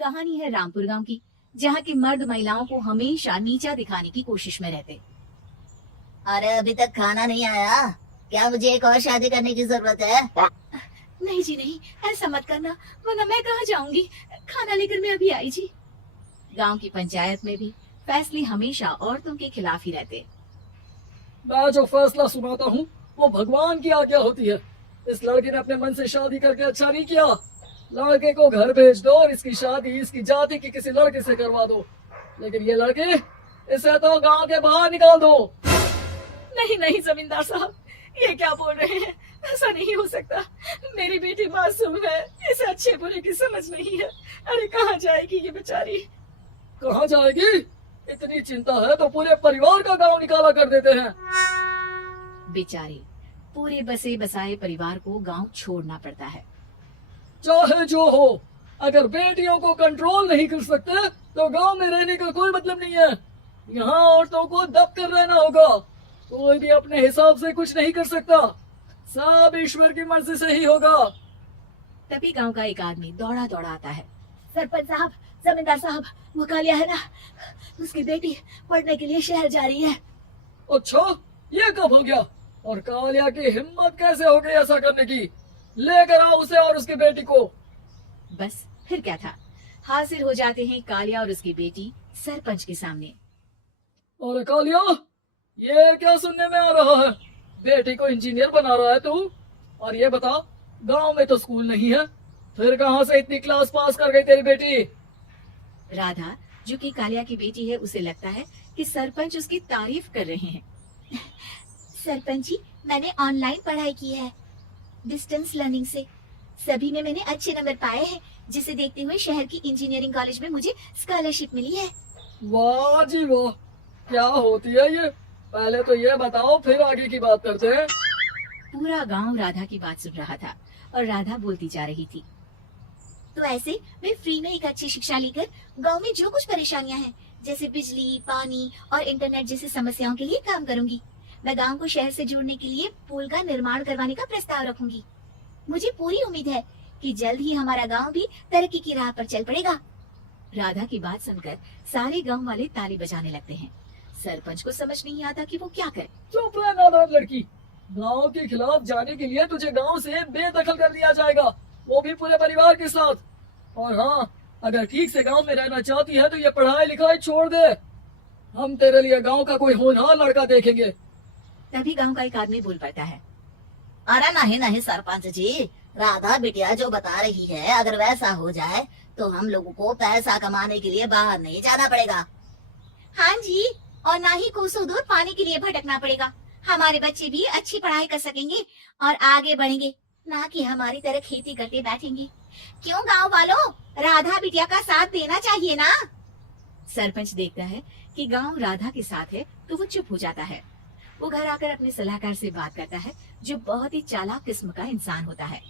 कहानी है रामपुर गांव की, जहाँ के मर्द महिलाओं को हमेशा नीचा दिखाने की कोशिश में रहते। अरे अभी तक खाना नहीं आया क्या? मुझे एक और शादी करने की जरूरत है। नहीं जी नहीं, ऐसा मत करना, वरना मैं कहाँ जाऊंगी। खाना लेकर मैं अभी आई जी। गांव की पंचायत में भी फैसले हमेशा औरतों के खिलाफ ही रहते। मैं जो फैसला सुनाता हूँ वो भगवान की आज्ञा होती है। इस लड़के ने अपने मन से शादी करके अच्छा नहीं किया। लड़के को घर भेज दो और इसकी शादी इसकी जाति की किसी लड़के से करवा दो, लेकिन ये लड़के इसे तो गांव के बाहर निकाल दो। नहीं नहीं जमींदार साहब, ये क्या बोल रहे हैं? ऐसा नहीं हो सकता। मेरी बेटी मासूम है, इसे अच्छे बुरे की समझ नहीं है। अरे कहाँ जाएगी ये बेचारी? कहाँ जाएगी? इतनी चिंता है तो पूरे परिवार का गांव निकाला कर देते हैं। बेचारी पूरे बसे बसाए परिवार को गांव छोड़ना पड़ता है। चाहे जो हो, अगर बेटियों को कंट्रोल नहीं कर सकते तो गांव में रहने का कोई मतलब नहीं है। यहाँ औरतों को दब कर रहना होगा। कोई भी अपने हिसाब से कुछ नहीं कर सकता, सब ईश्वर की मर्जी से ही होगा। तभी गांव का एक आदमी दौड़ा दौड़ा आता है। सरपंच साहब, जमींदार साहब, वो कालिया है ना, उसकी बेटी पढ़ने के लिए शहर जा रही है। अच्छा, ये कब हो गया? और कालिया की हिम्मत कैसे हो गई ऐसा करने की? लेकर आओ उसे और उसकी बेटी को। बस फिर क्या था, हाजिर हो जाते हैं कालिया और उसकी बेटी सरपंच के सामने। और कालिया, ये क्या सुनने में आ रहा है? बेटी को इंजीनियर बना रहा है तू? और ये बता, गांव में तो स्कूल नहीं है, फिर कहां से इतनी क्लास पास कर गई तेरी बेटी? राधा, जो कि कालिया की बेटी है, उसे लगता है कि सरपंच उसकी तारीफ कर रहे हैं। सरपंच जी, मैंने ऑनलाइन पढ़ाई की है, डिस्टेंस लर्निंग से। सभी में मैंने अच्छे नंबर पाए हैं, जिसे देखते हुए शहर की इंजीनियरिंग कॉलेज में मुझे स्कॉलरशिप मिली है। वाह जी वाह, क्या होती है ये? पहले तो ये बताओ, फिर आगे की बात करते हैं। पूरा गांव राधा की बात सुन रहा था और राधा बोलती जा रही थी। तो ऐसे मैं फ्री में एक अच्छी शिक्षा लेकर गांव में जो कुछ परेशानियां हैं, जैसे बिजली, पानी और इंटरनेट जैसी समस्याओं के लिए काम करूंगी। मैं गांव को शहर से जोड़ने के लिए पुल का निर्माण करवाने का प्रस्ताव रखूंगी। मुझे पूरी उम्मीद है कि जल्द ही हमारा गांव भी तरक्की की राह पर चल पड़ेगा। राधा की बात सुनकर सारे गांव वाले ताली बजाने लगते हैं। सरपंच को समझ नहीं आता कि वो क्या करे। चुप रह नादान लड़की, गांव के खिलाफ जाने के लिए तुझे गांव से बेदखल कर दिया जाएगा, वो भी पूरे परिवार के साथ। और हाँ, अगर ठीक से गांव में रहना चाहती है तो ये पढ़ाई लिखाई छोड़ दे। हम तेरे लिए गांव का कोई होनहार लड़का देखेंगे। तभी गांव का एक आदमी बोल पड़ता है। अरे नहीं नहीं सरपंच जी, राधा बिटिया जो बता रही है, अगर वैसा हो जाए तो हम लोगों को पैसा कमाने के लिए बाहर नहीं जाना पड़ेगा। हाँ जी, और ना ही कोसों दूर पानी के लिए भटकना पड़ेगा। हमारे बच्चे भी अच्छी पढ़ाई कर सकेंगे और आगे बढ़ेंगे, ना कि हमारी तरह खेती करते बैठेंगे। क्यों गांव वालों, राधा बिटिया का साथ देना चाहिए ना। सरपंच देखता है कि गांव राधा के साथ है तो वो चुप हो जाता है। वो घर आकर अपने सलाहकार से बात करता है, जो बहुत ही चालाक किस्म का इंसान होता है।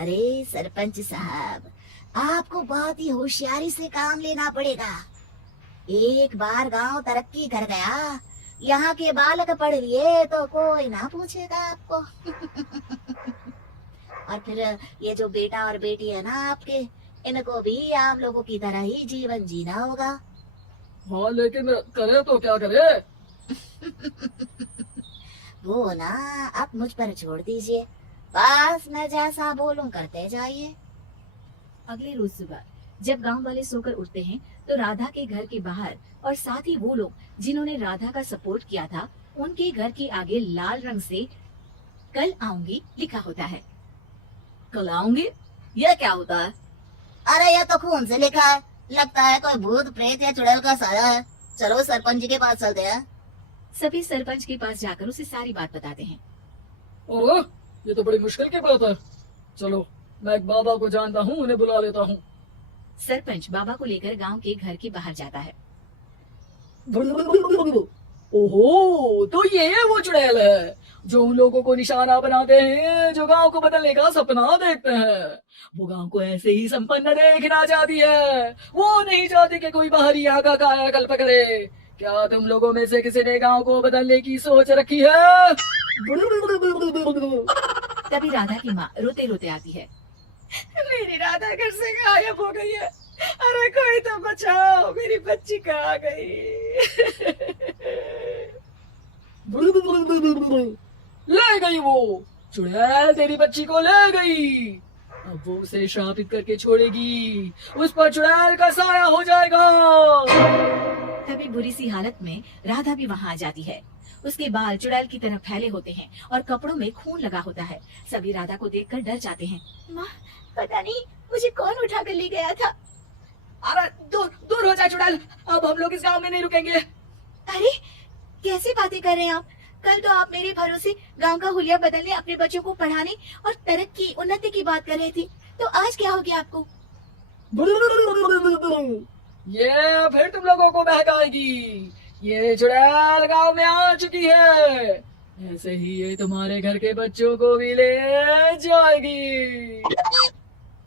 अरे सरपंच साहब, आपको बहुत ही होशियारी से काम लेना पड़ेगा। एक बार गांव तरक्की कर गया, यहाँ के बालक पढ़ लिए तो कोई ना पूछेगा आपको। और फिर ये जो बेटा और बेटी है ना आपके, इनको भी आप लोगों की तरह ही जीवन जीना होगा। हाँ, लेकिन करे तो क्या करे? वो ना आप मुझ पर छोड़ दीजिए, बस मैं जैसा बोलूं करते जाइए। अगले रोज सुबह जब गांव वाले सोकर उठते हैं तो राधा के घर के बाहर और साथ ही वो लोग जिन्होंने राधा का सपोर्ट किया था, उनके घर के आगे लाल रंग से कल आऊंगी लिखा होता है। कल आऊंगी? यह क्या होता है? अरे यह तो खून से लिखा है, लगता है कोई भूत प्रेत या चुड़ैल का साया है। चलो सरपंच जी के पास चलते हैं। सभी सरपंच के पास जाकर उसे सारी बात बताते हैं। ओह, ये तो बड़ी मुश्किल की बात है। चलो, मैं एक बाबा को जानता हूँ, उन्हें बुला लेता हूँ। सरपंच बाबा को लेकर गांव के घर के बाहर जाता है। ओहो, तो ये वो चुड़ैल है जो उन लोगों को निशाना बनाते हैं जो गांव को बदलने का सपना देखते हैं। वो गांव को ऐसे ही संपन्न देखना चाहती है, वो नहीं चाहती कि कोई बाहरी आका कायाकल्प करे। क्या तुम लोगों में से किसी ने गांव को बदलने की सोच रखी है? तभी राधा की माँ रोते रोते आती है। मेरी राधा घर से गायब हो गई है। अरे कोई तो बचाओ, मेरी बच्ची कहाँ गई? ले गई वो चुड़ैल, तेरी बच्ची को ले गई। अब वो उसे श्रापित करके छोड़ेगी, उस पर चुड़ैल का साया हो जाएगा। तभी बुरी सी हालत में राधा भी वहाँ आ जाती है। उसके बाल चुड़ैल की तरह फैले होते हैं और कपड़ों में खून लगा होता है। सभी राधा को देखकर डर जाते हैं। माँ, पता नहीं मुझे कौन उठा कर ले गया था। अरे दूर दूर हो जा चुड़ैल, अब हम लोग इस गांव में नहीं रुकेंगे। अरे कैसी बातें कर रहे हैं आप? कल तो आप मेरे भरोसे गांव का हुलिया बदलने, अपने बच्चों को पढ़ाने और तरक्की उन्नति की बात कर रहे थे, तो आज क्या हो गया आपको? ये फिर तुम लोगों को बहकाएगी। ये चुड़ैल गांव में आ चुकी है, ऐसे ही ये तुम्हारे घर के बच्चों को भी ले जाएगी।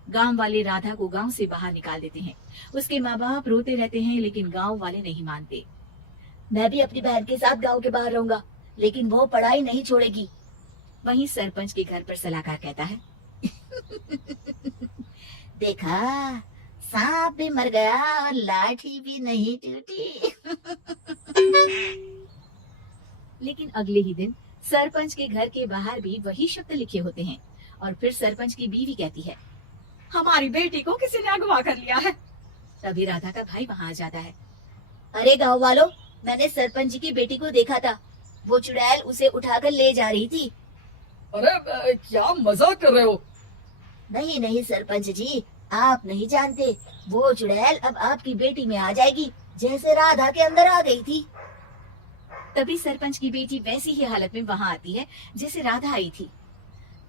गांव वाले राधा को गांव से बाहर निकाल देते हैं। उसके माँ बाप रोते रहते हैं, लेकिन गांव वाले नहीं मानते। मैं भी अपनी बहन के साथ गांव के बाहर रहूंगा, लेकिन वो पढ़ाई नहीं छोड़ेगी। वहीं सरपंच के घर पर सलाहकार कहता है, देखा, सांप भी मर गया और लाठी भी नहीं टूटी। लेकिन अगले ही दिन सरपंच के घर के बाहर भी वही शब्द लिखे होते हैं। और फिर सरपंच की बीवी कहती है, हमारी बेटी को किसी ने अगवा कर लिया है। तभी राधा का भाई वहाँ आ जाता है। अरे गांव वालों, मैंने सरपंच जी की बेटी को देखा था। वो चुड़ैल उसे उठाकर ले जा रही थी। अरे क्या मजाक कर रहे हो? नहीं नहीं सरपंच जी, आप नहीं जानते, वो चुड़ैल अब आपकी बेटी में आ जाएगी, जैसे राधा के अंदर आ गई थी। तभी सरपंच की बेटी वैसी ही हालत में वहाँ आती है जैसे राधा आई थी।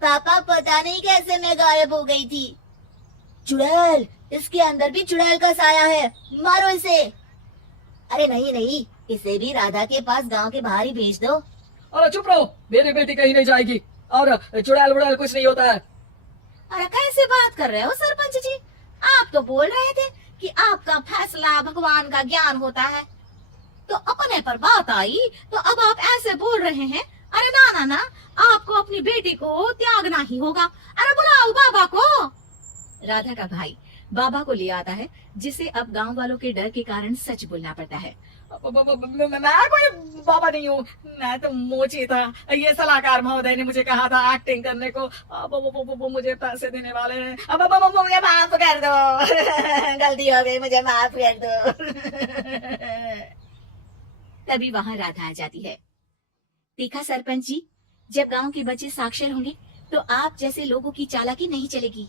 पापा, पता नहीं कैसे मैं गायब हो गई थी। चुड़ैल, इसके अंदर भी चुड़ैल का साया है, मारो इसे। अरे नहीं नहीं, इसे भी राधा के पास गांव के बाहर ही भेज दो। अरे चुप रहो, मेरी बेटी कहीं नहीं जाएगी और चुड़ैल वुड़ैल कुछ नहीं होता है। अरे कैसे बात कर रहे हो सरपंच जी? आप तो बोल रहे थे कि आपका फैसला भगवान का ज्ञान होता है, तो अपने पर बात आई तो अब आप ऐसे बोल रहे हैं। अरे ना ना ना, आपको अपनी बेटी को त्यागना ही होगा। अरे बुलाओ बाबा को। राधा का भाई बाबा को ले आता है, जिसे अब गांव वालों के डर के कारण सच बोलना पड़ता है। मैं कोई बाबा नहीं हूँ, मैं तो मोची था। ये सलाहकार महोदय ने मुझे कहा था एक्टिंग करने को। अब वो मुझे पैसे देने वाले हैं। अब मुझे माफ कर दो। गलती हो गई, मुझे माफ कर दो। तभी वहाँ राधा आ जाती है। देखा सरपंच जी, जब गांव के बच्चे साक्षर होंगे तो आप जैसे लोगों की चालाकी नहीं चलेगी।